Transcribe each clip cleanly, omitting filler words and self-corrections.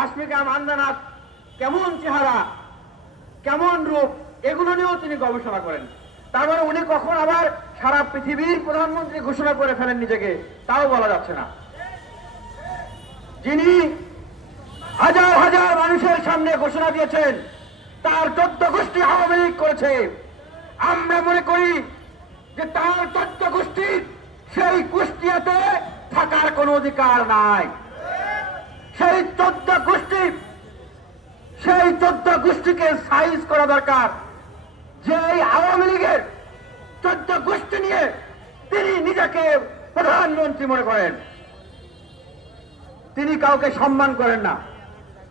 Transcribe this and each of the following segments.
কাশ্মীরকে মান্দানাথ কেমন চেহারা, কেমন রূপ, এগুলো নিয়েও তিনি গবেষণা করেন। তারপরে উনি কখন আবার সারা পৃথিবীর প্রধানমন্ত্রী ঘোষণা করে ফেলেন নিজেকে, তাও বলা যাচ্ছে না। যিনি হাজার হাজার মানুষের সামনে ঘোষণা দিয়েছেন তার 14 গোষ্ঠী আওয়ামী লীগ করেছে, আমরা মনে করি যে তার 14 গোষ্ঠীর সেই কুষ্টিয়াতে থাকার কোনো অধিকার নাই। সেই 14 গোষ্ঠীকে সাইজ করা দরকার। যে আওয়ামী লীগের 14 গোষ্ঠী নিয়ে তিনি নিজেকে প্রধানমন্ত্রী মনে করেন, তিনি কাউকে সম্মান করেন না,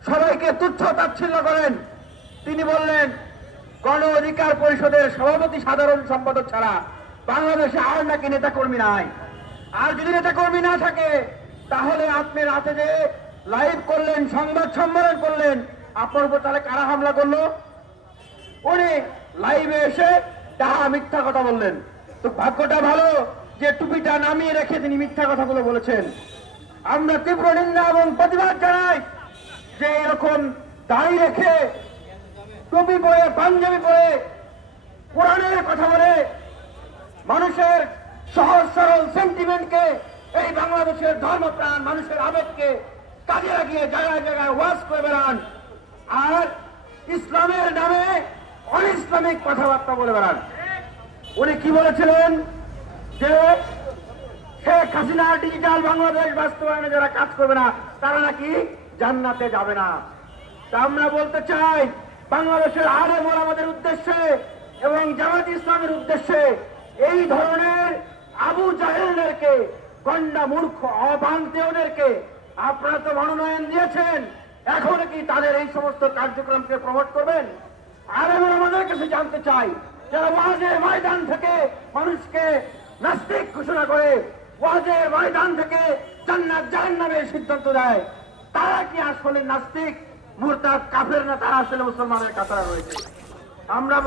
সবাইকে তুচ্ছ তাচ্ছিল্য করেন। তিনি বললেন গণ অধিকার পরিষদের সভাপতি সাধারণ সম্পাদক ছাড়া বাংলাদেশে আর নাকি নেতা কর্মী নাই। আর যদি নেতা কর্মী না থাকে তাহলে আপনি রাতে যে লাইভ করলেন, সংবাদ সম্মেলন করলেন, আপনার উপর তাহলে কারা হামলা করলো? উনি লাইভে এসে তাহা মিথ্যা কথা বললেন। তো ভাগ্যটা ভালো যে টুপিটা নামিয়ে রেখে তিনি মিথ্যা কথাগুলো বলেছেন। আমরা তীব্র নিন্দা এবং প্রতিবাদ জানাই যে এরকম দাড়ি রেখে টুপি পরে পাঞ্জাবি পরে কোরআনের কথা বলে মানুষের সহজ সরল সেন্টিমেন্টকে, এই বাংলাদেশের ধর্মপ্রাণ মানুষের আবেগকে কাজে লাগিয়ে জায়গায় জায়গায় ওয়াজ করে বেড়ান, আর ইসলামের নামে অনইসলামিক কথাবার্তা বলে বেড়ান। উনি কি বলেছিলেন যে শেখ হাসিনা ডিজিটাল বাংলাদেশ বাস্তবায়নে যারা কাজ করবে না তারা নাকি জান্নাতে যাবে না। তা আমরা বলতে চাই বাংলাদেশের আলেম ওলামাদের উদ্দেশ্যে এবং জামাত ইসলামের উদ্দেশ্যে এই ধরনের আবু জাহেলদেরকে, গন্ডা মূর্খ অবান্তেওদেরকে আপনারা তো মনোনয়ন দিয়েছেন, এখন কি তাদের এই সমস্ত কার্যক্রমকে প্রমোট করবেন? আলেম ওলামাদের কাছে জানতে চাই, যারা ওয়াজের ময়দান থেকে মানুষকে নাস্তিক ঘোষণা করে, ওয়াজের ময়দান থেকে জান্নাত জাহান্নামের সিদ্ধান্ত দেয়, তারা কি আসলে নাস্তিক, মুরতাদ, কাফের না তারা আসলে মুসলমানের কাতারে রয়েছে? আমরা